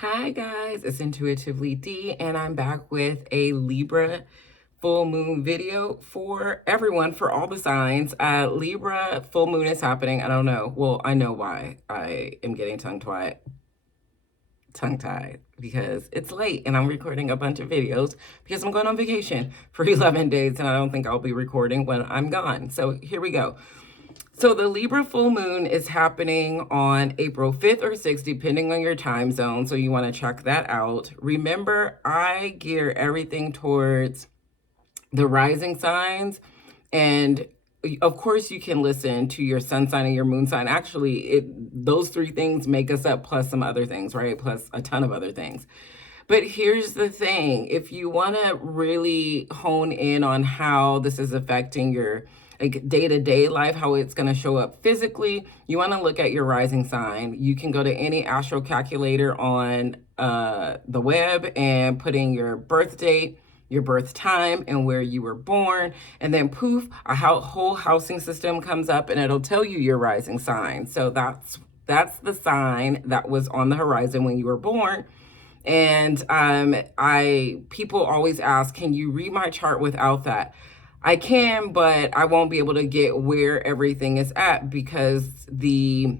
Hi guys, it's Intuitively D, and I'm back with a Libra full moon video for everyone, for all the signs. Libra full moon is happening. I don't know. Well, I know why I am getting tongue-tied because it's late and I'm recording a bunch of videos because I'm going on vacation for 11 days and I don't think I'll be recording when I'm gone. So here we go. So the Libra full moon is happening on April 5th or 6th, depending on your time zone. So you want to check that out. Remember, I gear everything towards the rising signs. And of course, you can listen to your sun sign and your moon sign. Actually, those three things make us up, plus some other things, right? Plus a ton of other things. But here's the thing. If you want to really hone in on how this is affecting your like day-to-day life, how it's going to show up physically, you want to look at your rising sign. You can go to any astro calculator on the web and put in your birth date, your birth time, and where you were born, and then poof, a whole housing system comes up and it'll tell you your rising sign. So that's the sign that was on the horizon when you were born. And people always ask, can you read my chart without that? I can, but I won't be able to get where everything is at because the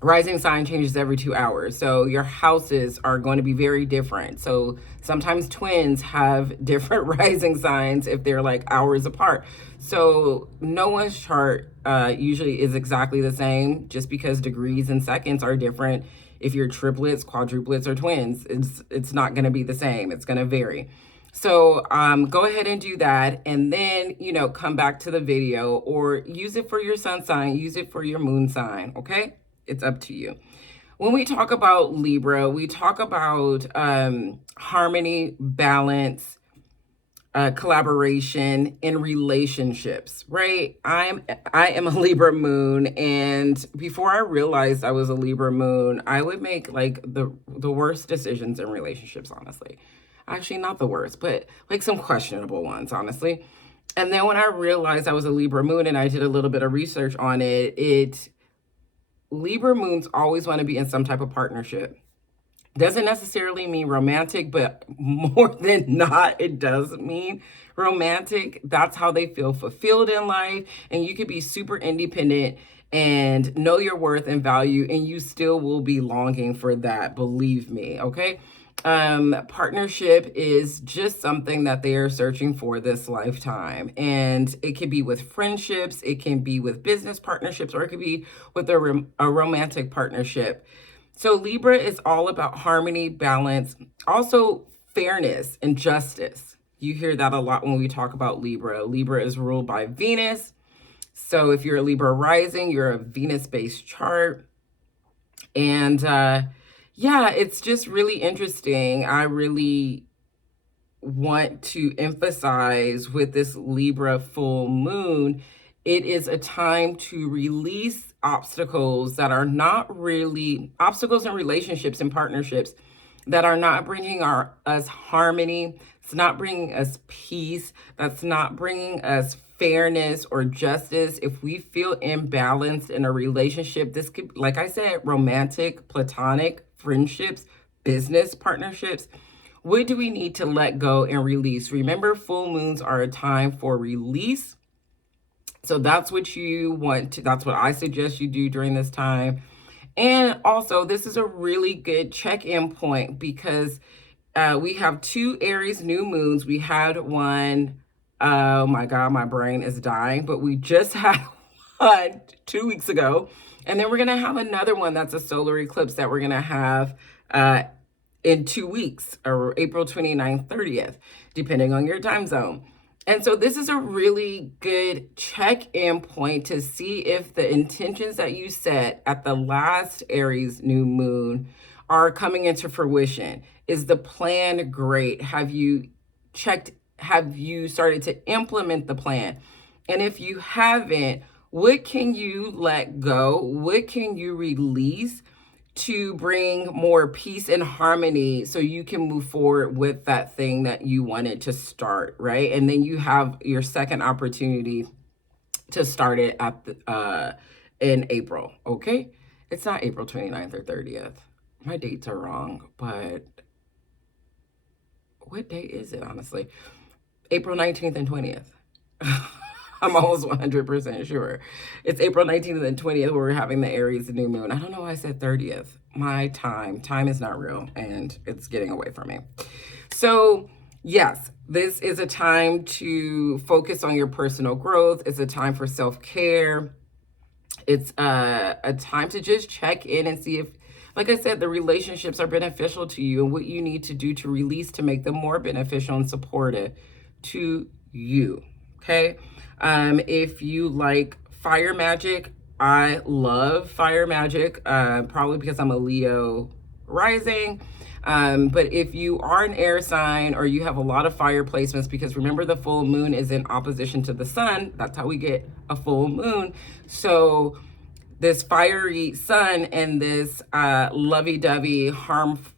rising sign changes every 2 hours. So your houses are going to be very different. So sometimes twins have different rising signs if they're like hours apart. So no one's chart usually is exactly the same, just because degrees and seconds are different. If you're triplets, quadruplets, or twins, it's not going to be the same. It's going to vary. So go ahead and do that, and then, come back to the video, or use it for your sun sign, use it for your moon sign, okay? It's up to you. When we talk about Libra, we talk about harmony, balance, collaboration in relationships, right? I am a Libra moon, and before I realized I was a Libra moon, I would make like the worst decisions in relationships, honestly. Actually, not the worst, but like some questionable ones, honestly. And then when I realized I was a Libra moon and I did a little bit of research on it, Libra moons always want to be in some type of partnership. Doesn't necessarily mean romantic, but more than not, it does mean romantic. That's how they feel fulfilled in life. And you could be super independent and know your worth and value, and you still will be longing for that. Believe me, okay? Partnership is just something that they are searching for this lifetime. And it can be with friendships, it can be with business partnerships, or it could be with a romantic partnership. So Libra is all about harmony, balance, also fairness and justice. You hear that a lot when we talk about Libra. Libra is ruled by Venus. So if you're a Libra rising, you're a Venus-based chart. And yeah, it's just really interesting. I really want to emphasize with this Libra full moon, it is a time to release obstacles that are not really obstacles in relationships and partnerships that are not bringing us harmony. It's not bringing us peace. That's not bringing us fairness or justice. If we feel imbalanced in a relationship, this could, like I said, romantic, platonic, friendships, business partnerships. What do we need to let go and release? Remember, full moons are a time for release. So that's what you want to, that's what I suggest you do during this time. And also, this is a really good check-in point because we have 2 Aries new moons. We had one, oh my God, my brain is dying, but we just had one 2 weeks ago. And then we're going to have another one that's a solar eclipse that we're going to have in 2 weeks, or April 29th, 30th, depending on your time zone. And so this is a really good check-in point to see if the intentions that you set at the last Aries new moon are coming into fruition. Is the plan great? Have you started to implement the plan? And if you haven't, what can you let go? What can you release to bring more peace and harmony so you can move forward with that thing that you wanted to start, right? And then you have your second opportunity to start it at in April, okay? It's not April 29th or 30th. my dates are wrong, but what day is it, honestly? April 19th and 20th. I'm almost 100% sure. It's April 19th and 20th where we're having the Aries new moon. I don't know why I said 30th. My time is not real and it's getting away from me. So, yes, this is a time to focus on your personal growth. It's a time for self-care. It's a time to just check in and see if, like I said, the relationships are beneficial to you and what you need to do to release to make them more beneficial and supportive to you. Okay. If you like fire magic, I love fire magic, probably because I'm a Leo rising. But if you are an air sign or you have a lot of fire placements, because remember the full moon is in opposition to the sun, that's how we get a full moon. So this fiery sun and this lovey-dovey,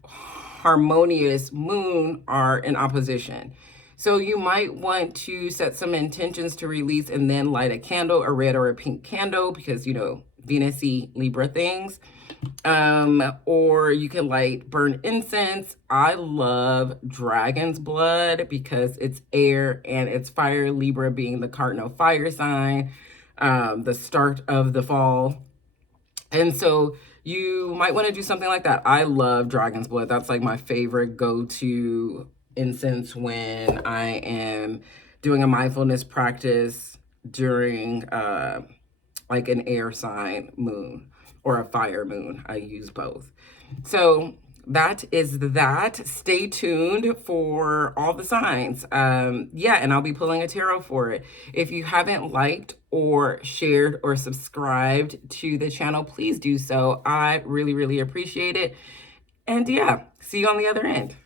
harmonious moon are in opposition. So you might want to set some intentions to release and then light a candle, a red or a pink candle, because, you know, Venus-y Libra things. Or you can burn incense. I love dragon's blood because it's air and it's fire, Libra being the cardinal fire sign, the start of the fall. And so you might want to do something like that. I love dragon's blood. That's like my favorite go-to incense when I am doing a mindfulness practice during like an air sign moon or a fire moon. I use both. So that is that. Stay tuned for all the signs. Yeah, and I'll be pulling a tarot for it. If you haven't liked or shared or subscribed to the channel, please do so. I really, really appreciate it. And yeah, see you on the other end.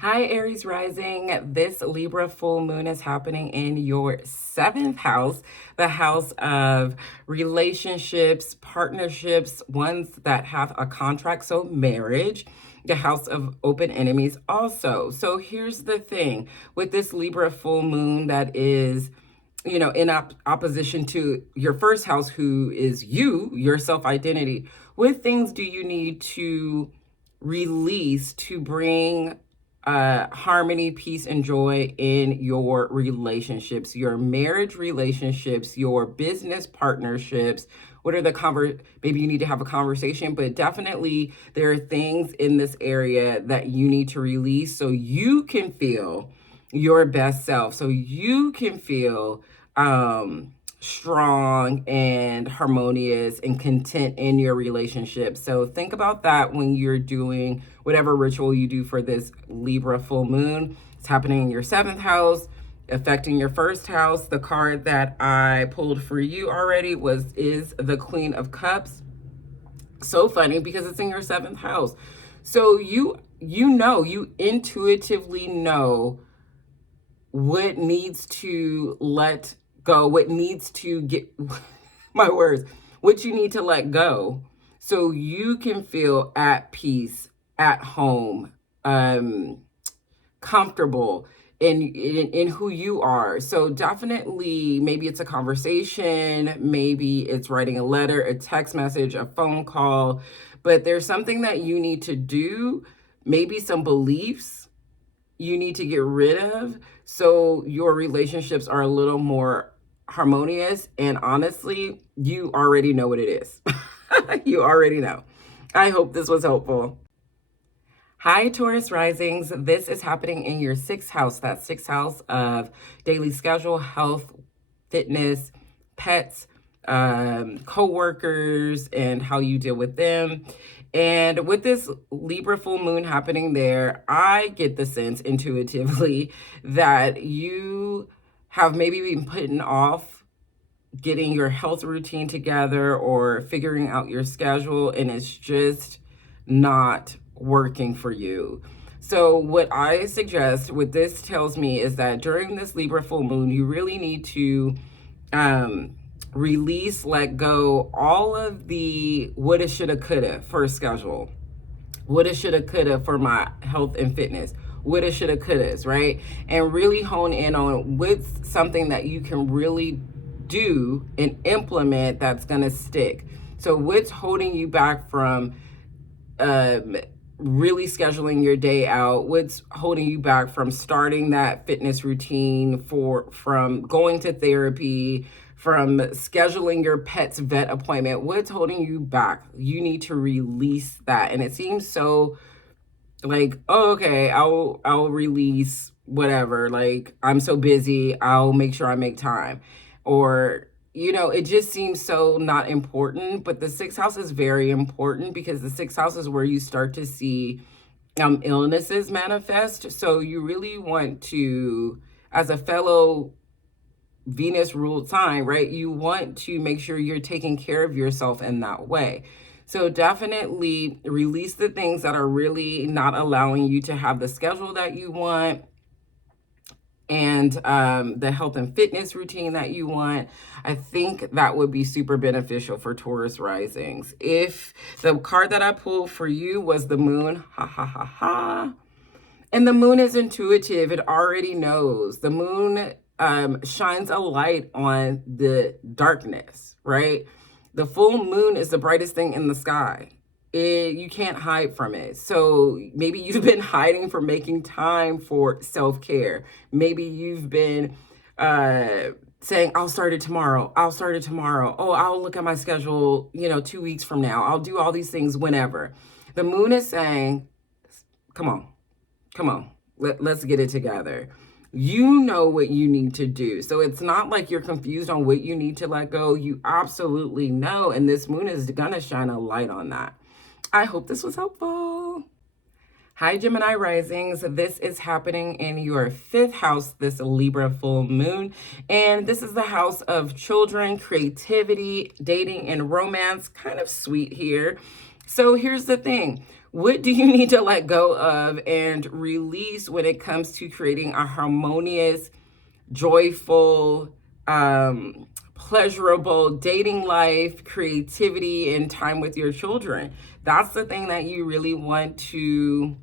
Hi, Aries rising. This Libra full moon is happening in your 7th house, the house of relationships, partnerships, ones that have a contract, so marriage, the house of open enemies also. So here's the thing with this Libra full moon that is, you know, in opposition to your first house, who is you, your self-identity. What things do you need to release to bring harmony, peace, and joy in your relationships, your marriage relationships, your business partnerships? What are maybe you need to have a conversation, but definitely there are things in this area that you need to release so you can feel your best self, so you can feel strong and harmonious and content in your relationship. So think about that when you're doing whatever ritual you do for this Libra full moon. It's happening in your 7th house, affecting your 1st house. The card that I pulled for you already is the Queen of Cups. So funny because it's in your 7th house. So you intuitively know what needs to let go, what needs to get, my words, what you need to let go so you can feel at peace, at home, comfortable in who you are. So definitely, maybe it's a conversation, maybe it's writing a letter, a text message, a phone call, but there's something that you need to do, maybe some beliefs you need to get rid of so your relationships are a little more harmonious. And honestly, you already know what it is. You already know. I hope this was helpful. Hi, Taurus risings. This is happening in your 6th house, that 6th house of daily schedule, health, fitness, pets, co-workers, and how you deal with them. And with this Libra full moon happening there, I get the sense intuitively that you have maybe been putting off getting your health routine together or figuring out your schedule, and it's just not working for you. So what I suggest, what this tells me, is that during this Libra full moon, you really need to release, let go all of the woulda, shoulda, coulda for a schedule. Woulda, shoulda, coulda for my health and fitness. Woulda, shoulda, couldas, right? And really hone in on what's something that you can really do and implement that's going to stick. So what's holding you back from um, really scheduling your day out, what's holding you back from starting that fitness routine, from going to therapy, from scheduling your pet's vet appointment, what's holding you back? You need to release that. And it seems so like, oh, okay, I'll release whatever, like I'm so busy, I'll make sure I make time. Or it just seems so not important, but the sixth house is very important because the sixth house is where you start to see illnesses manifest. So you really want to, as a fellow Venus ruled sign, right? You want to make sure you're taking care of yourself in that way. So definitely release the things that are really not allowing you to have the schedule that you want, and the health and fitness routine that you want. I think that would be super beneficial for Taurus risings. If the card that I pulled for you was the moon, ha ha ha ha. And the moon is intuitive. It already knows. The moon shines a light on the darkness, right? The full moon is the brightest thing in the sky. You can't hide from it. So maybe you've been hiding from making time for self-care. Maybe you've been saying, I'll start it tomorrow. I'll start it tomorrow. Oh, I'll look at my schedule, 2 weeks from now. I'll do all these things whenever. The moon is saying, come on. Let's get it together. You know what you need to do. So it's not like you're confused on what you need to let go. You absolutely know. And this moon is going to shine a light on that. I hope this was helpful. Hi, Gemini risings. This is happening in your fifth house, this Libra full moon. And this is the house of children, creativity, dating, and romance. Kind of sweet here. So here's the thing. What do you need to let go of and release when it comes to creating a harmonious, joyful, pleasurable dating life, creativity, and time with your children? That's the thing that you really want to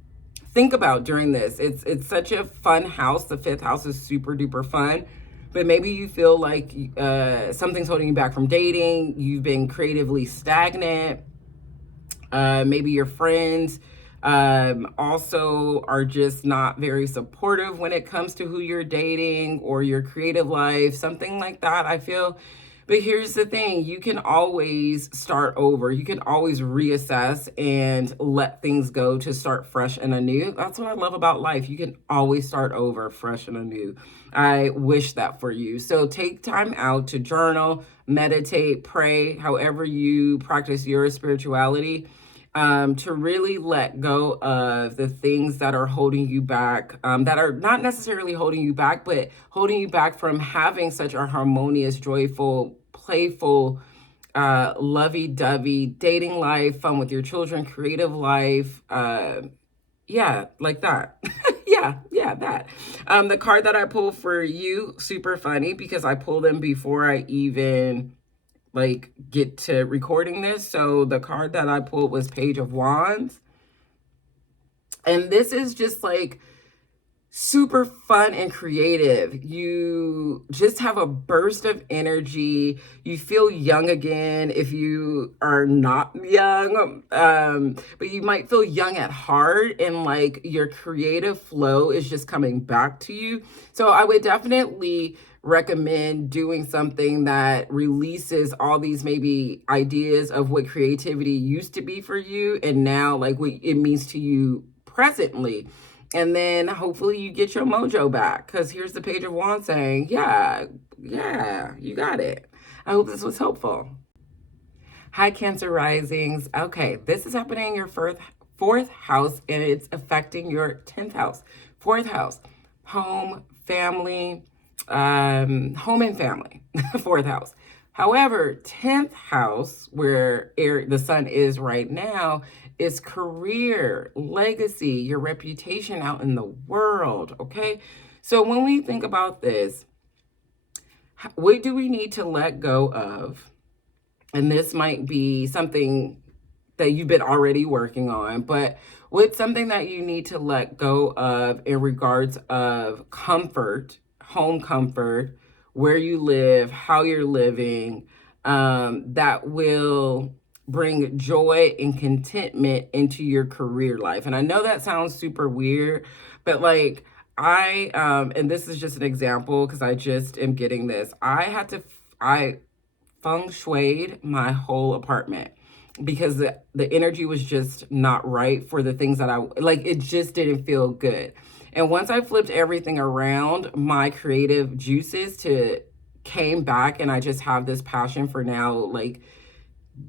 think about during this. It's such a fun house. The fifth house is super duper fun. But maybe you feel like something's holding you back from dating. You've been creatively stagnant. Maybe your friends also are just not very supportive when it comes to who you're dating or your creative life, something like that, I feel. But here's the thing, you can always start over. You can always reassess and let things go to start fresh and anew. That's what I love about life. You can always start over fresh and anew. I wish that for you. So take time out to journal, meditate, pray, however you practice your spirituality. To really let go of the things that are holding you back, that are not necessarily holding you back, but holding you back from having such a harmonious, joyful, playful, lovey-dovey dating life, fun with your children, creative life. Yeah, like that. yeah, that. The card that I pulled for you, super funny because I pulled them before I even get to recording this. So the card that I pulled was Page of Wands. And this is just super fun and creative. You just have a burst of energy. You feel young again if you are not young. But you might feel young at heart, and your creative flow is just coming back to you. So I would definitely recommend doing something that releases all these maybe ideas of what creativity used to be for you and now what it means to you presently. And then hopefully you get your mojo back, because here's the Page of Wands saying, yeah, you got it. I hope this was helpful. Hi, Cancer risings. Okay, this is happening in your fourth house, and it's affecting your 10th house. Fourth house, home, family, home and family, fourth house. However, 10th house, where the sun is right now, is career, legacy, your reputation out in the world, okay? So when we think about this, what do we need to let go of? And this might be something that you've been already working on, but what's something that you need to let go of in regards of comfort, home comfort, where you live, how you're living, that will bring joy and contentment into your career life. And I know that sounds super weird, but like and this is just an example because I just am getting this. I feng shuied my whole apartment because the energy was just not right for the things that I like. It just didn't feel good. And once I flipped everything around, my creative juices to came back, and I just have this passion for now, like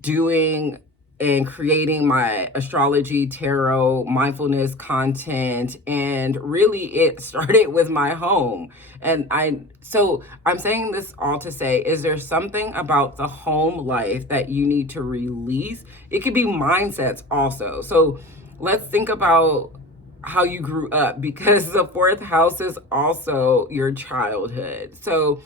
doing and creating my astrology, tarot, mindfulness content. And really it started with my home. And so I'm saying this all to say, is there something about the home life that you need to release? It could be mindsets also. So let's think about how you grew up, because the fourth house is also your childhood. So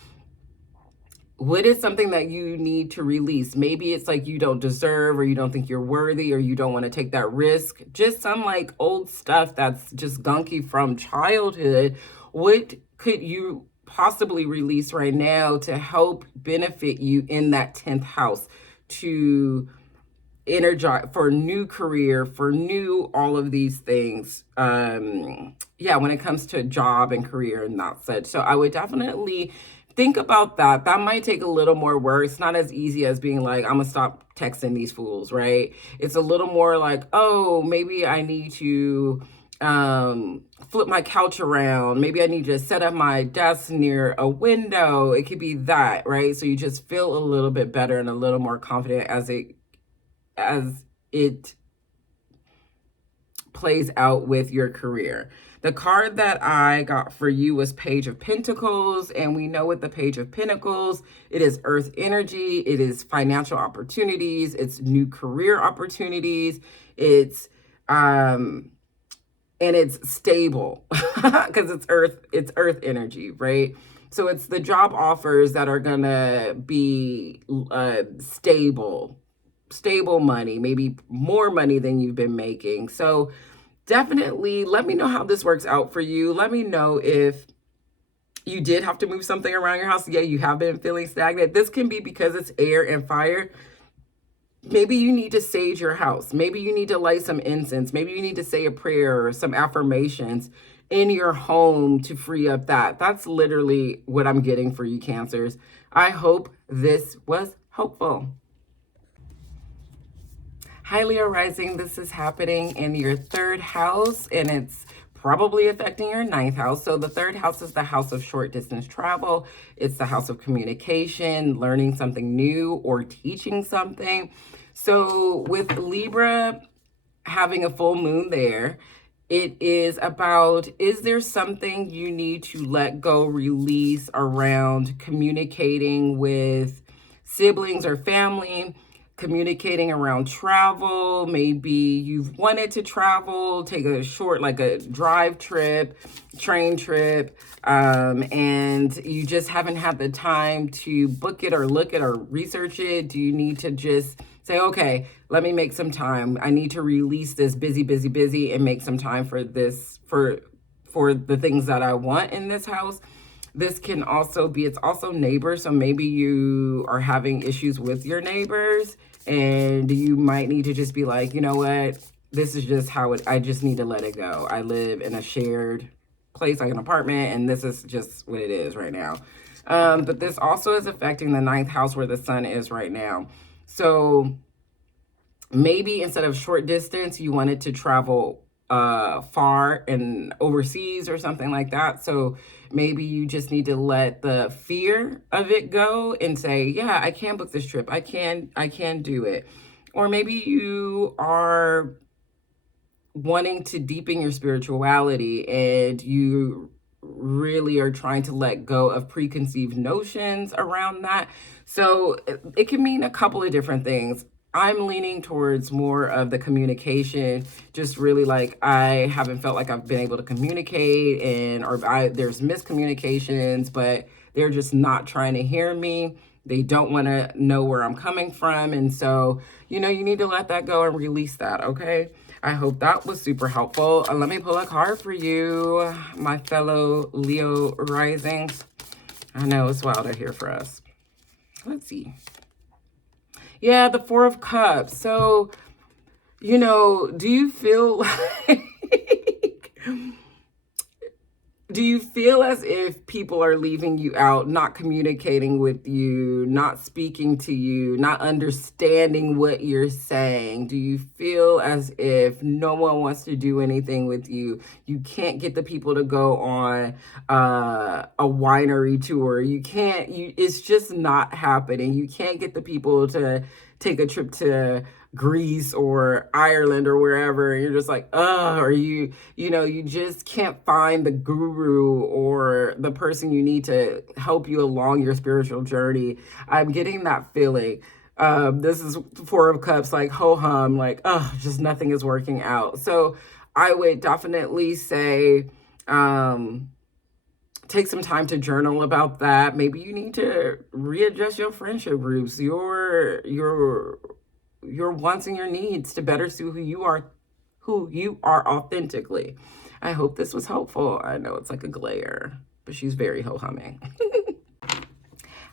what is something that you need to release? Maybe it's like you don't deserve, or you don't think you're worthy, or you don't want to take that risk. Just some like old stuff that's just gunky from childhood. What could you possibly release right now to help benefit you in that 10th house, to energize for new career, for new all of these things? Yeah, when it comes to job and career and that such. So I would definitely think about that. That might take a little more work. It's not as easy as being like, I'm gonna stop texting these fools, right? It's a little more like, oh, maybe I need to flip my couch around. Maybe I need to set up my desk near a window. It could be that, right? So you just feel a little bit better and a little more confident as it plays out with your career. The card that I got for you was Page of Pentacles, and we know with the Page of Pentacles, it is earth energy, it is financial opportunities, it's new career opportunities, it's and it's stable because it's earth energy, right? So it's the job offers that are gonna be stable money, maybe more money than you've been making. So definitely let me know how this works out for you. Let me know if you did have to move something around your house. Yeah, you have been feeling stagnant. This can be because it's air and fire. Maybe you need to sage your house. Maybe you need to light some incense. Maybe you need to say a prayer or some affirmations in your home to free up that. That's literally what I'm getting for you, Cancers. I hope this was helpful. Hi, Leo Rising. This is happening in your third house, and it's probably affecting your ninth house. So the third house is the house of short distance travel. It's the house of communication, learning something new, or teaching something. So with Libra having a full moon there, it is about, is there something you need to let go, release around communicating with siblings or family, communicating around travel? Maybe you've wanted to travel, take a short, like a drive trip, train trip, and you just haven't had the time to book it or look at or research it. Do you need to just say, okay, let me make some time. I need to release this busy, and make some time for this, for the things that I want in this house. This can also be, it's also neighbors. So maybe you are having issues with your neighbors, and you might need to just be like, you know what? This is just how I just need to let it go. I live in a shared place, like an apartment, and this is just what it is right now. But this also is affecting the ninth house where the sun is right now. So maybe instead of short distance, you wanted to travel far and overseas or something like that. So maybe you just need to let the fear of it go and say, yeah, I can book this trip. I can do it. Or maybe you are wanting to deepen your spirituality, and you really are trying to let go of preconceived notions around that. So it can mean a couple of different things. I'm leaning towards more of the communication, just really like I haven't felt like I've been able to communicate, or there's miscommunications, but they're just not trying to hear me. They don't want to know where I'm coming from. And so, you need to let that go and release that, okay? I hope that was super helpful. Let me pull a card for you, my fellow Leo rising. I know it's wild out here for us. Let's see. Yeah, the Four of Cups. So, do you feel like do you feel as if people are leaving you out, not communicating with you, not speaking to you, not understanding what you're saying? Do you feel as if no one wants to do anything with you? You can't get the people to go on a winery tour. It's just not happening. You can't get the people to take a trip to Greece or Ireland or wherever. And you're just like, or you just can't find the guru or the person you need to help you along your spiritual journey. I'm getting that feeling. This is Four of Cups, like ho hum, like, just nothing is working out. So I would definitely say, take some time to journal about that. Maybe you need to readjust your friendship groups, your wants and your needs to better suit who you are authentically. I hope this was helpful. I know it's like a glare, but she's very ho-humming.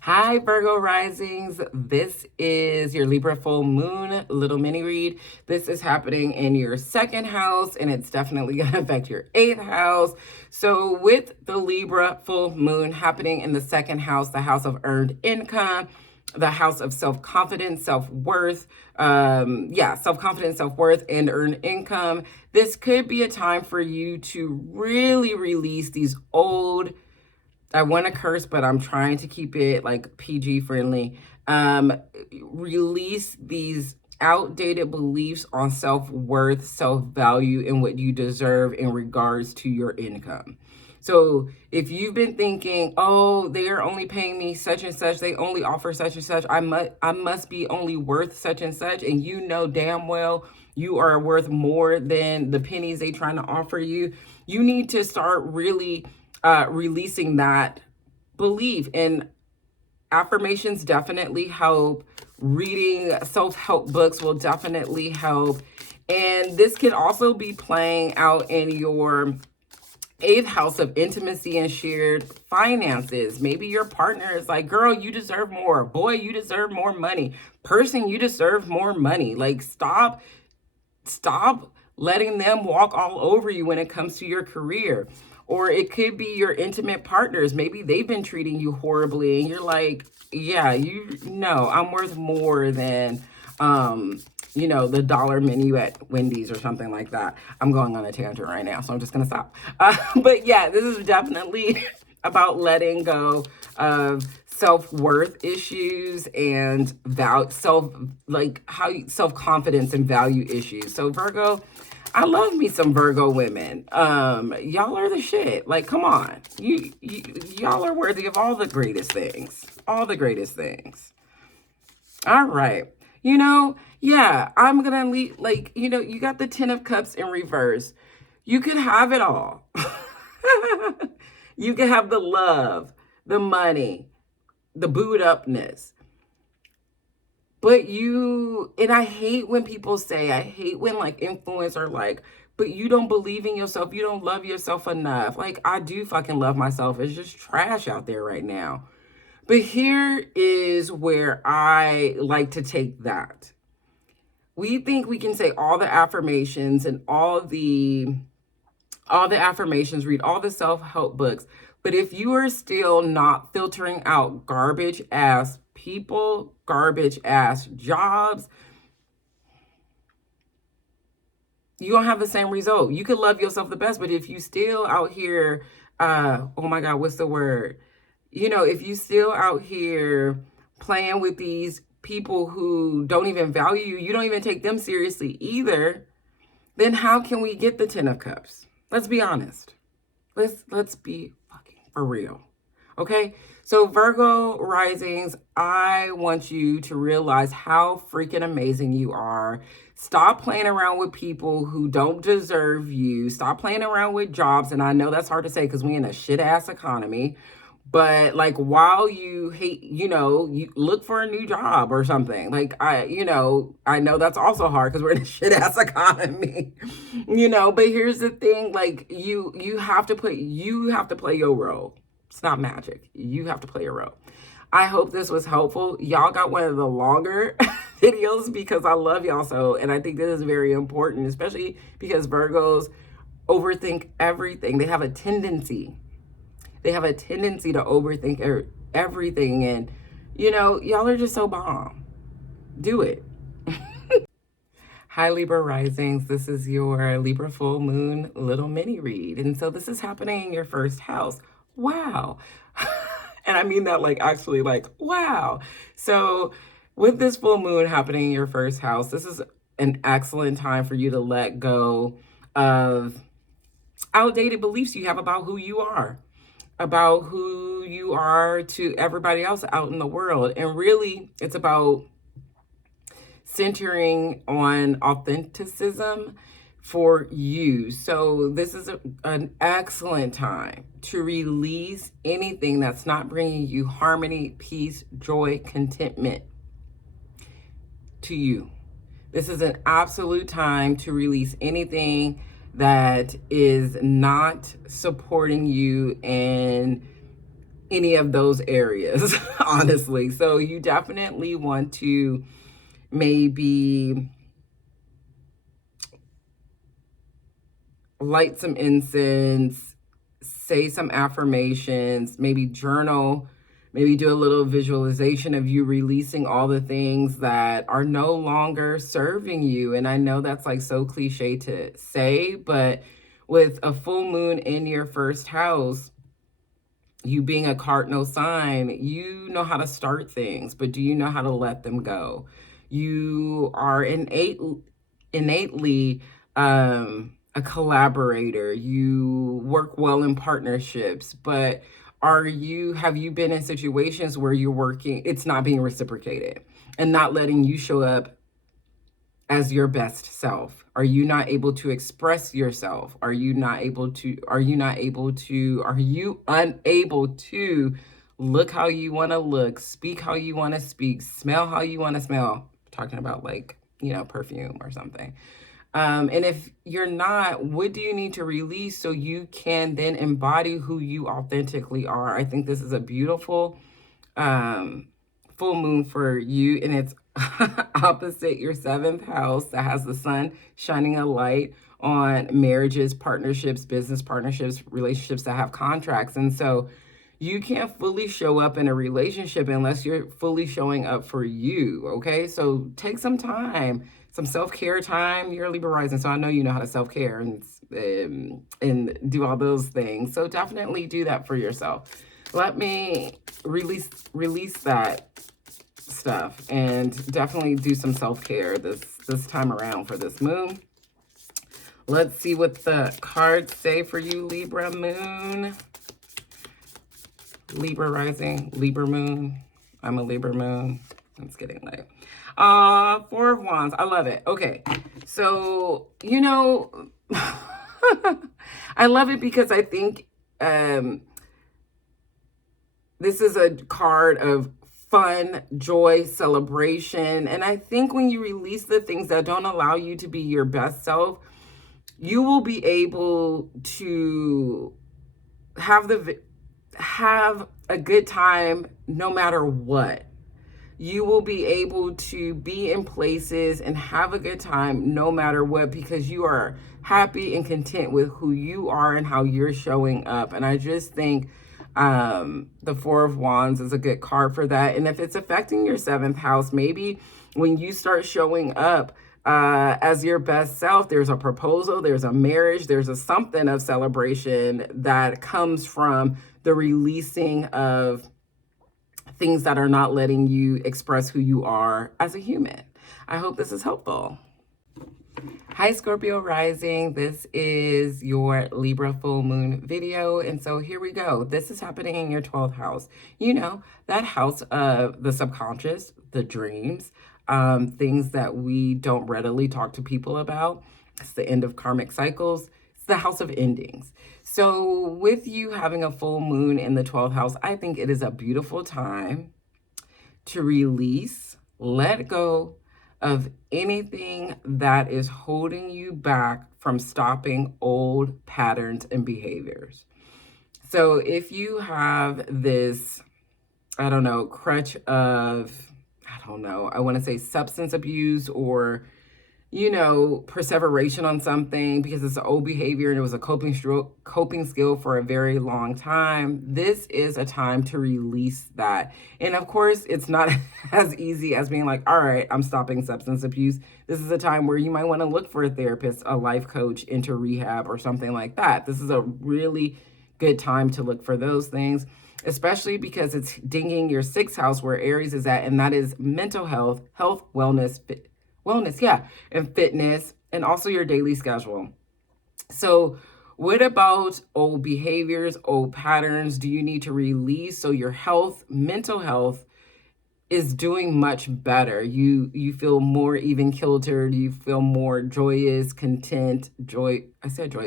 Hi, Virgo risings. This is your Libra full moon little mini read. This is happening in your second house, and it's definitely going to affect your eighth house. So with the Libra full moon happening in the second house, the house of earned income, the house of self-confidence, self-worth, self-confidence, self-worth, and earned income. This could be a time for you to really release these old, I want to curse, but I'm trying to keep it like PG friendly. Release these outdated beliefs on self-worth, self-value, and what you deserve in regards to your income. So if you've been thinking, oh, they are only paying me such and such, they only offer such and such, I must be only worth such and such, and you know damn well you are worth more than the pennies they trying to offer you, you need to start really releasing that belief. And affirmations definitely help. Reading self-help books will definitely help. And this can also be playing out in your eighth house of intimacy and shared finances. Maybe your partner is like, girl, you deserve more. Boy, you deserve more money. Person, you deserve more money. Like, stop letting them walk all over you when it comes to your career. Or it could be your intimate partners. Maybe they've been treating you horribly and you're like, yeah, I'm worth more than, the dollar menu at Wendy's or something like that. I'm going on a tangent right now, so I'm just going to stop. But yeah, this is definitely about letting go of self-worth issues and self-confidence and value issues. So Virgo, I love me some Virgo women. Y'all are the shit. Like, come on. Y'all are worthy of all the greatest things. All the greatest things. All right. I'm going to leave, you got the 10 of Cups in reverse. You could have it all. You can have the love, the money, the boot upness. But and I hate when people say, I hate when like influencers are like, but you don't believe in yourself. You don't love yourself enough. Like, I do fucking love myself. It's just trash out there right now. But here is where I like to take that. We think we can say all the affirmations and all the affirmations, read all the self-help books. But if you are still not filtering out garbage ass people, garbage ass jobs, you don't have the same result. You could love yourself the best, but if you still out here, oh my God, what's the word? If you still out here playing with these people who don't even value you, you don't even take them seriously either, then how can we get the 10 of Cups? Let's be honest. Let's be fucking for real. Okay? So Virgo risings, I want you to realize how freaking amazing you are. Stop playing around with people who don't deserve you. Stop playing around with jobs. And I know that's hard to say because we're in a shit ass economy. But like, while you hate, you look for a new job or something. Like, I know that's also hard because we're in a shit ass economy, but here's the thing, like, you have to play your role. It's not magic. You have to play your role. I hope this was helpful. Y'all got one of the longer videos because I love y'all so, and I think this is very important, especially because Virgos overthink everything. They have a tendency to overthink everything, and y'all are just so bomb. Do it. Hi, Libra risings. This is your Libra full moon little mini read. And so this is happening in your first house. Wow. And I mean that like actually like, wow. So with this full moon happening in your first house, this is an excellent time for you to let go of outdated beliefs you have about who you are, to everybody else out in the world. And really, it's about centering on authenticism for you. So this is an excellent time to release anything that's not bringing you harmony, peace, joy, contentment to you. This is an absolute time to release anything that is not supporting you in any of those areas, honestly. So you definitely want to maybe light some incense, say some affirmations, maybe journal, maybe do a little visualization of you releasing all the things that are no longer serving you. And I know that's like so cliche to say, but with a full moon in your first house, you being a cardinal sign, you know how to start things, but do you know how to let them go? You are innately a collaborator. You work well in partnerships, but have you been in situations where it's not being reciprocated and not letting you show up as your best self? Are you not able to express yourself? Are you unable to look how you want to look, speak how you want to speak, smell how you want to smell? Talking about like, perfume or something. And if you're not, what do you need to release so you can then embody who you authentically are? I think this is a beautiful full moon for you, and it's opposite your 7th house that has the sun shining a light on marriages, partnerships, business partnerships, relationships that have contracts. And so you can't fully show up in a relationship unless you're fully showing up for you, okay? So take some time, some self-care time. You're a Libra rising, so I know you know how to self-care and do all those things. So definitely do that for yourself. Let me release that stuff and definitely do some self-care this time around for this moon. Let's see what the cards say for you, Libra moon. Libra rising, Libra moon. I'm a Libra moon. It's getting late. 4 of Wands. I love it. Okay. So, I love it because I think this is a card of fun, joy, celebration. And I think when you release the things that don't allow you to be your best self, you will be able to have a good time no matter what. You will be able to be in places and have a good time no matter what, because you are happy and content with who you are and how you're showing up. And I just think the 4 of Wands is a good card for that. And if it's affecting your 7th house, maybe when you start showing up as your best self, there's a proposal, there's a marriage, there's a something of celebration that comes from the releasing of things that are not letting you express who you are as a human. I hope this is helpful. Hi, Scorpio rising. This is your Libra full moon video. And so here we go. This is happening in your 12th house. That house of the subconscious, the dreams, things that we don't readily talk to people about. It's the end of karmic cycles. It's the house of endings. So with you having a full moon in the 12th house, I think it is a beautiful time to release, let go of anything that is holding you back from stopping old patterns and behaviors. So if you have this, crutch of I don't know, I want to say substance abuse or, perseveration on something because it's an old behavior and it was a coping skill for a very long time. This is a time to release that. And of course, it's not as easy as being like, all right, I'm stopping substance abuse. This is a time where you might want to look for a therapist, a life coach, into rehab or something like that. This is a really good time to look for those things, especially because it's dinging your sixth house where Aries is at, and that is mental health, wellness, yeah, and fitness, and also your daily schedule. So, what about old behaviors, old patterns do you need to release so your health, mental health, is doing much better? You feel more even kiltered, you feel more joyous, content,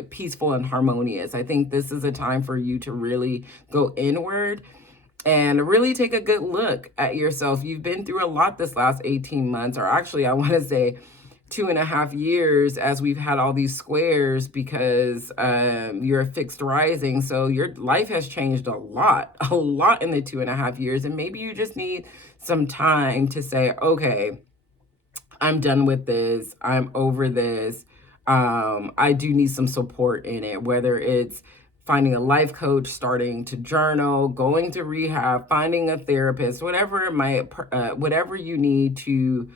peaceful and harmonious. I think this is a time for you to really go inward and really take a good look at yourself. You've been through a lot this last 18 months, or actually, I want to say 2.5 years, as we've had all these squares because you're a fixed rising. So your life has changed a lot in the 2.5 years. And maybe you just need some time to say, okay, I'm done with this. I'm over this. I do need some support in it, whether it's finding a life coach, starting to journal, going to rehab, finding a therapist, whatever it might, whatever you need to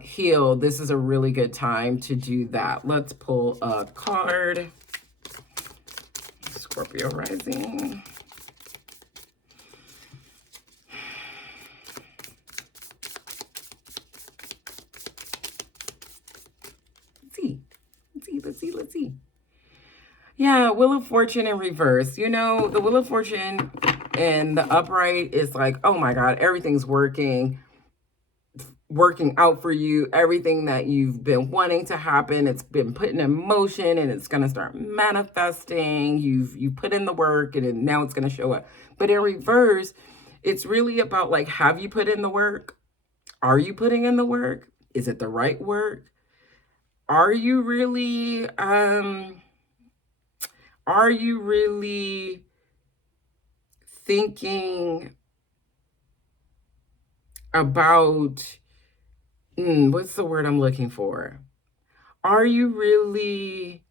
heal. This is a really good time to do that. Let's pull a card. Scorpio rising. Let's see. Yeah, Wheel of Fortune in reverse. The Wheel of Fortune and the upright is like, oh my God, everything's working out for you. Everything that you've been wanting to happen, it's been put in motion and it's going to start manifesting. You put in the work and now it's going to show up. But in reverse, it's really about like, have you put in the work? Are you putting in the work? Is it the right work? Are you really thinking about, what's the word I'm looking for? Are you really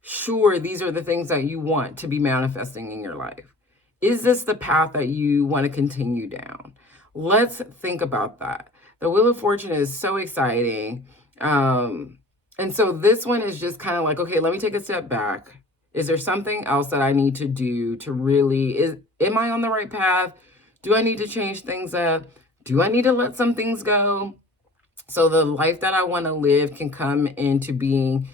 sure these are the things that you want to be manifesting in your life? Is this the path that you want to continue down? Let's think about that. The Wheel of Fortune is so exciting. And so this one is just kind of like, okay, let me take a step back. Is there something else that I need to do to really, am I on the right path? Do I need to change things up? Do I need to let some things go so the life that I want to live can come into being?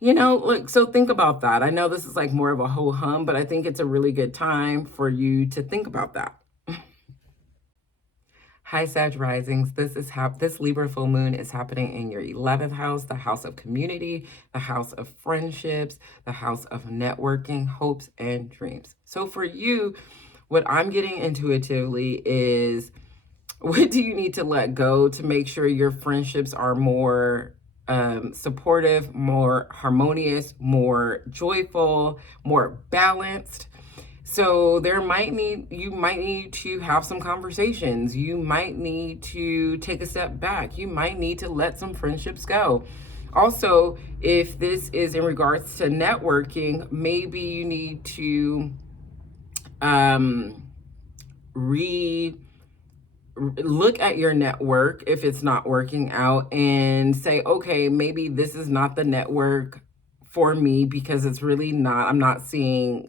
Look, so think about that. I know this is like more of a ho-hum, but I think it's a really good time for you to think about that. Hi, Sag Risings. This Libra full moon is happening in your 11th house, the house of community, the house of friendships, the house of networking, hopes, and dreams. So for you, what I'm getting intuitively is, what do you need to let go to make sure your friendships are more supportive, more harmonious, more joyful, more balanced? So you might need to have some conversations. You might need to take a step back. You might need to let some friendships go. Also, if this is in regards to networking, maybe you need to look at your network if it's not working out and say, okay, maybe this is not the network for me because it's really not, I'm not seeing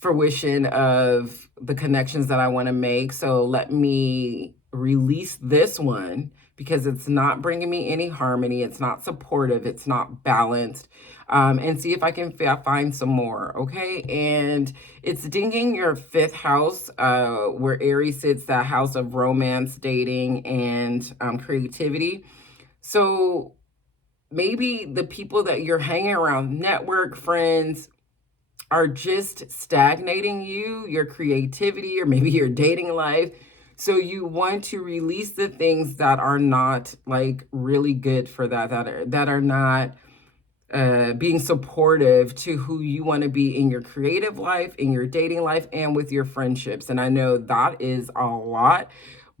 fruition of the connections that I want to make. So let me release this one because it's not bringing me any harmony. It's not supportive. It's not balanced. And see if I can find some more. Okay. And it's dinging your 5th house, where Aries sits, that house of romance, dating, and creativity. So maybe the people that you're hanging around, network, friends, are just stagnating your creativity, or maybe your dating life. So you want to release the things that are not like really good for that are not being supportive to who you want to be in your creative life, in your dating life, and with your friendships. And I know that is a lot,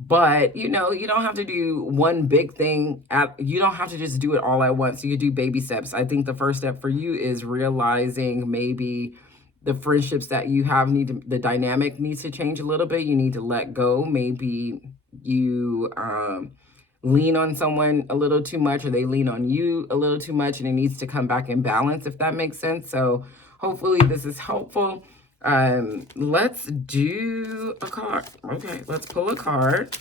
But, you know, you don't have to do one big thing you don't have to just do it all at once. You could do baby steps. I think the first step for you is realizing maybe the friendships that you have the dynamic needs to change a little bit. You need to let go. Maybe you lean on someone a little too much, or they lean on you a little too much, and it needs to come back in balance, if that makes sense. So hopefully this is helpful. Let's do a card. Okay, let's pull a card.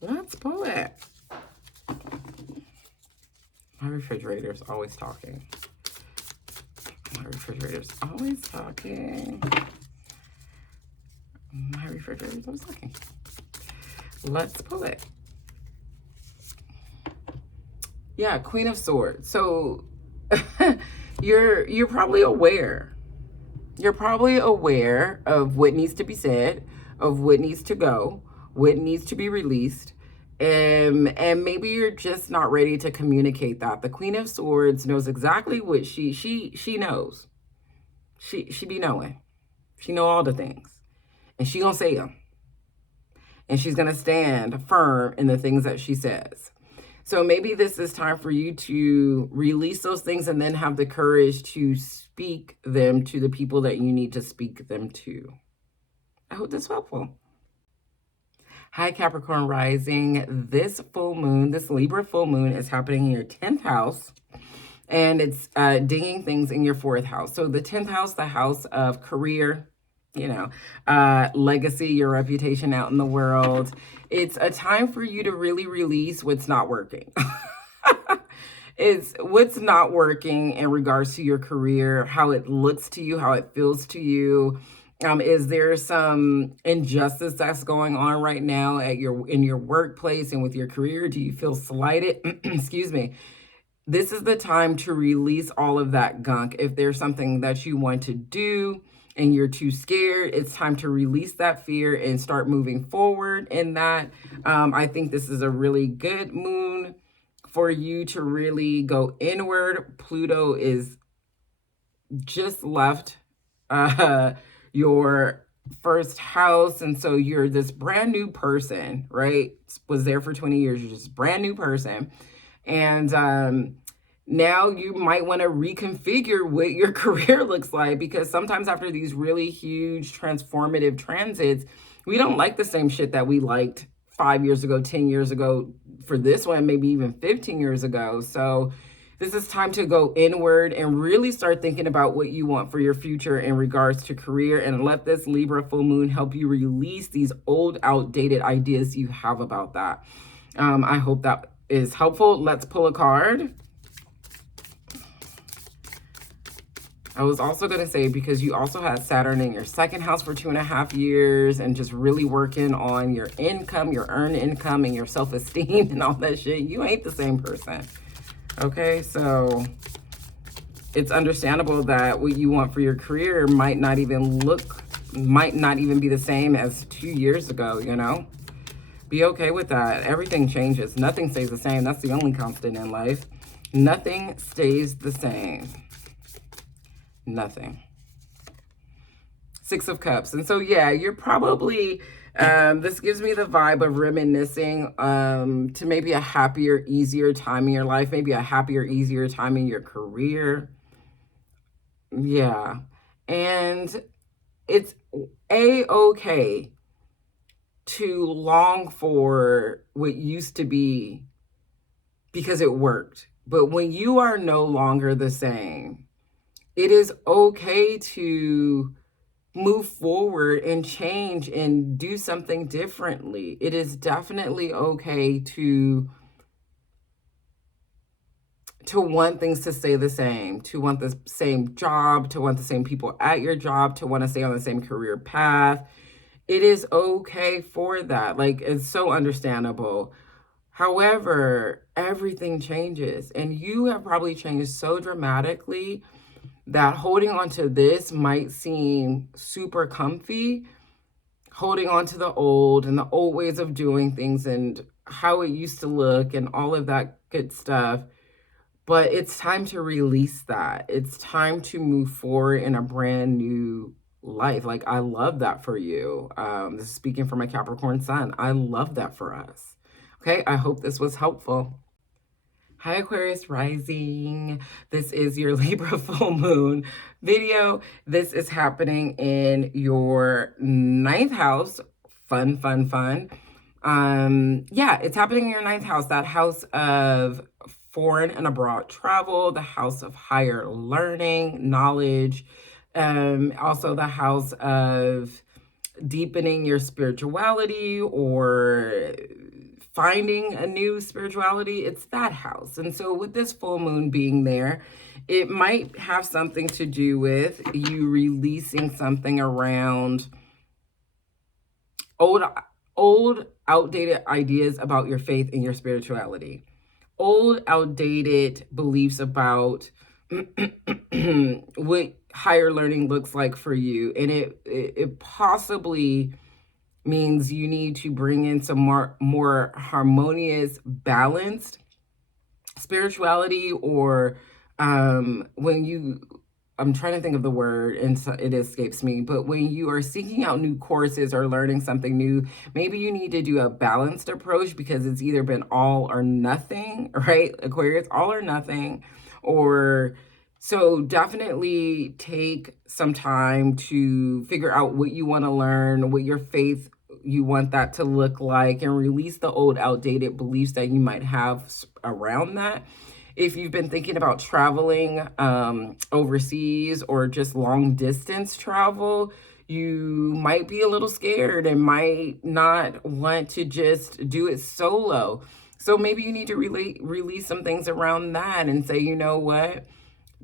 Let's pull it. My refrigerator's always talking. My refrigerator's always talking. My refrigerator's always talking. Let's pull it. Yeah, Queen of Swords. So you're probably aware. You're probably aware of what needs to be said, of what needs to go, what needs to be released. And maybe you're just not ready to communicate that. The Queen of Swords knows exactly what she knows. She be knowing. She know all the things. And she gonna say them. And she's gonna stand firm in the things that she says. So maybe this is time for you to release those things and then have the courage to speak them to the people that you need to speak them to. I hope this is helpful. Hi, Capricorn rising. This full moon, this Libra full moon is happening in your 10th house. And it's dinging things in your 4th house. So the 10th house, the house of career, you know, legacy, your reputation out in the world. It's a time for you to really release what's not working. It's what's not working in regards to your career, how it looks to you, how it feels to you. Is there some injustice that's going on right now in your workplace and with your career? Do you feel slighted? Excuse me. This is the time to release all of that gunk. If there's something that you want to do and you're too scared, it's time to release that fear and start moving forward in that. I think this is a really good moon for you to really go inward. Pluto is just left your 1st house. And so you're this brand new person, right? Was there for 20 years. You're just a brand new person. And now you might want to reconfigure what your career looks like, because sometimes after these really huge transformative transits, we don't like the same shit that we liked 5 years ago, 10 years ago, for this one, maybe even 15 years ago. So this is time to go inward and really start thinking about what you want for your future in regards to career, and let this Libra full moon help you release these old, outdated ideas you have about that. I hope that is helpful. Let's pull a card. I was also going to say, because you also had Saturn in your 2nd house for 2.5 years and just really working on your income, your earned income, and your self-esteem and all that shit, you ain't the same person. Okay, so it's understandable that what you want for your career might not even be the same as 2 years ago, you know? Be okay with that. Everything changes. Nothing stays the same. That's the only constant in life. Nothing stays the same. Nothing. 6 of Cups. And so, yeah, you're probably, this gives me the vibe of reminiscing to maybe a happier, easier time in your life, maybe a happier, easier time in your career. Yeah. And it's a-okay to long for what used to be because it worked. But when you are no longer the same, it is okay to move forward and change and do something differently. It is definitely okay to want things to stay the same, to want the same job, to want the same people at your job, to want to stay on the same career path. It is okay for that. Like, it's so understandable. However, everything changes, and you have probably changed so dramatically that holding on to this might seem super comfy, holding on to the old and the old ways of doing things and how it used to look and all of that good stuff. But it's time to release that. It's time to move forward in a brand new life. Like, I love that for you. This is speaking for my Capricorn sun. I love that for us. Okay, I hope this was helpful. Hi, Aquarius rising. This is your Libra full moon video. This is happening in your ninth house. Fun, fun, fun. Yeah, it's happening in your ninth house, that house of foreign and abroad travel, the house of higher learning, knowledge, also the house of deepening your spirituality or finding a new spirituality. It's that house. And so with this full moon being there, it might have something to do with you releasing something around old outdated ideas about your faith and your spirituality, old outdated beliefs about what higher learning looks like for you. And it possibly means you need to bring in some more harmonious, balanced spirituality, or when you, I'm trying to think of the word and so it escapes me, but when you are seeking out new courses or learning something new, maybe you need to do a balanced approach, because it's either been all or nothing, right? Aquarius, all or nothing. Or so definitely take some time to figure out what you want to learn, what your faith you want that to look like, and release the old outdated beliefs that you might have around that. If you've been thinking about traveling overseas or just long distance travel, you might be a little scared and might not want to just do it solo. So maybe you need to release some things around that and say, you know what?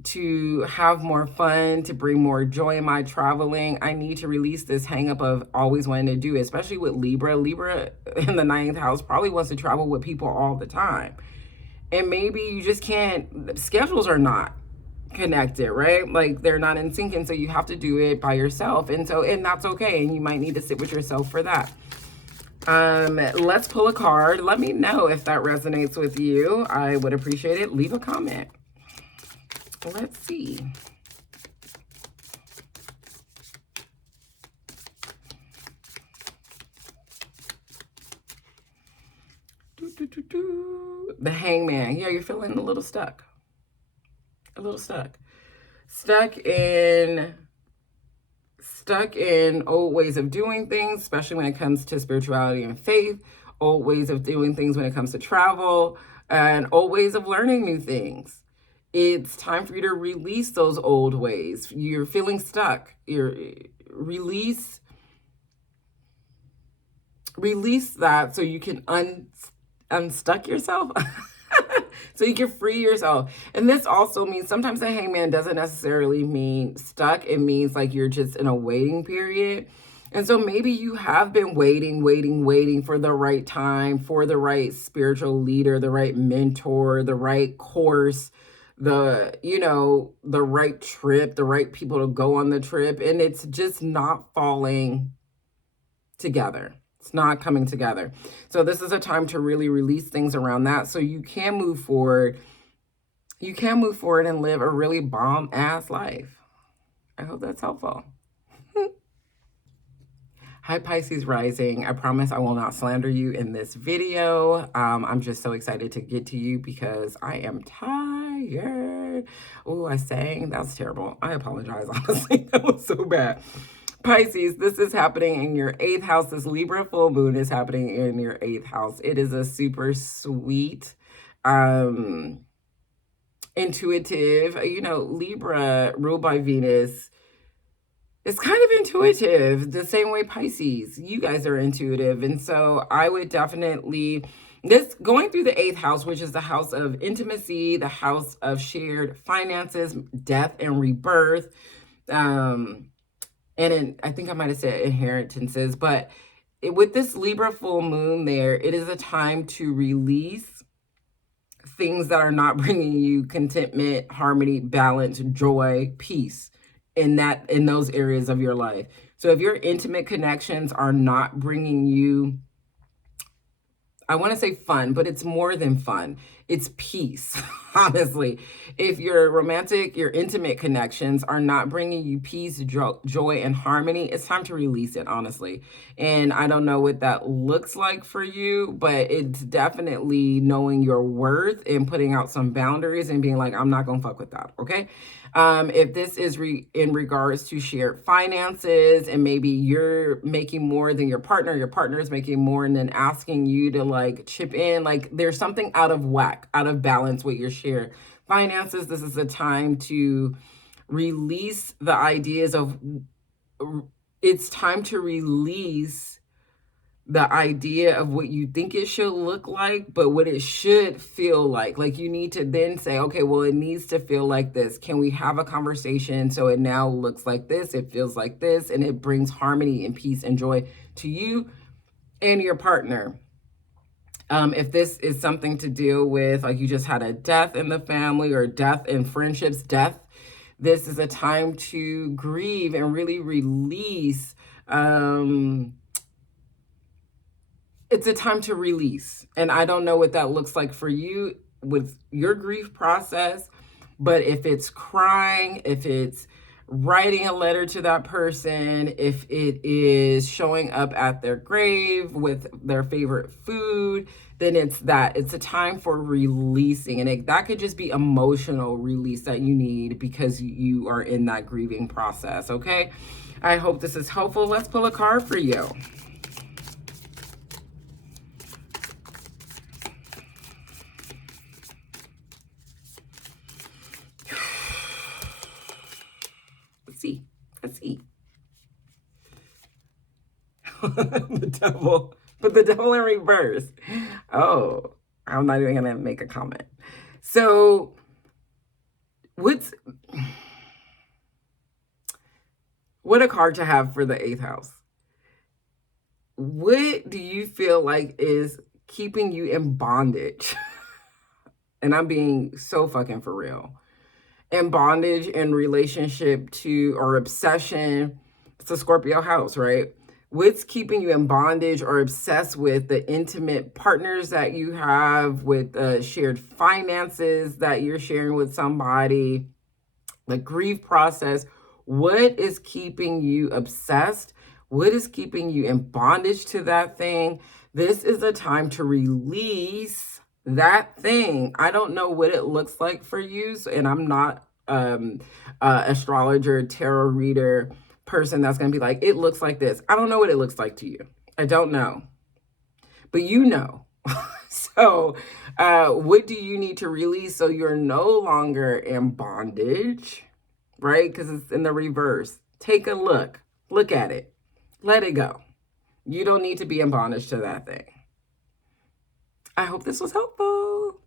To have more fun, to bring more joy in my traveling, I need to release this hang up of always wanting to do it, especially with Libra. Libra in the ninth house probably wants to travel with people all the time. And maybe you just can't, schedules are not connected, right? Like they're not in sync. And so you have to do it by yourself. And that's okay. And you might need to sit with yourself for that. Let's pull a card. Let me know if that resonates with you. I would appreciate it. Leave a comment. Let's see. The Hangman. Yeah, you're feeling a little stuck. A little stuck. Stuck in old ways of doing things, especially when it comes to spirituality and faith, old ways of doing things when it comes to travel, and old ways of learning new things. It's time for you to release those old ways. You're feeling stuck. Release that so you can unstuck yourself. So you can free yourself. And this also means sometimes the Hangman doesn't necessarily mean stuck. It means like you're just in a waiting period. And so maybe you have been waiting for the right time, for the right spiritual leader, the right mentor, the right course, the right trip, the right people to go on the trip. And it's just not falling together. It's not coming together. So this is a time to really release things around that so you can move forward. You can move forward and live a really bomb-ass life. I hope that's helpful. Hi, Pisces rising. I promise I will not slander you in this video. I'm just so excited to get to you because I am tired. Oh, I sang. That was terrible. I apologize, honestly. That was so bad. Pisces, this is happening in your 8th house. This Libra full moon is happening in your 8th house. It is a super sweet, intuitive, Libra ruled by Venus. It's kind of intuitive, the same way Pisces, you guys are intuitive. And so I would definitely, this going through the 8th house, which is the house of intimacy, the house of shared finances, death and rebirth, I think I might have said inheritances, but with this Libra full moon there, it is a time to release things that are not bringing you contentment, harmony, balance, joy, peace in those areas of your life. So if your intimate connections are not bringing you, I want to say fun, but it's more than fun. it's peace. Honestly, if your romantic, your intimate connections are not bringing you peace, joy, and harmony, it's time to release it, honestly. And I don't know what that looks like for you, but it's definitely knowing your worth and putting out some boundaries and being like, I'm not gonna fuck with that. Okay. If this is in regards to shared finances, and maybe you're making more than your partner is making more, and then asking you to like chip in, like there's something out of whack, out of balance with your shared finances, this is a time to release the ideas of, it's time to release the idea of what you think it should look like, but what it should feel like. Like you need to then say, okay, well, it needs to feel like this. Can we have a conversation so it now looks like this, it feels like this, and it brings harmony and peace and joy to you and your partner. If this is something to deal with, like you just had a death in the family or death in friendships, this is a time to grieve and really release. It's a time to release. And I don't know what that looks like for you with your grief process, but if it's crying, if it's writing a letter to that person, if it is showing up at their grave with their favorite food, then it's a time for releasing. And that could just be emotional release that you need because you are in that grieving process. Okay. I hope this is helpful. Let's pull a card for you. Let's see. The devil, but the devil in reverse. Oh, I'm not even gonna make a comment. So what a card to have for the 8th house. What do you feel like is keeping you in bondage? And I'm being so fucking for real. In bondage in relationship to, or obsession. It's a Scorpio house, right? What's keeping you in bondage or obsessed with the intimate partners that you have, with shared finances that you're sharing with somebody, the grief process? What is keeping you obsessed? What is keeping you in bondage to that thing? This is a time to release that thing. I don't know what it looks like for you, and I'm not astrologer, tarot reader person that's going to be like, it looks like this. I don't know what it looks like to you. I don't know. But you know. So what do you need to release so you're no longer in bondage, right? Because it's in the reverse. Take a look. Look at it. Let it go. You don't need to be in bondage to that thing. I hope this was helpful.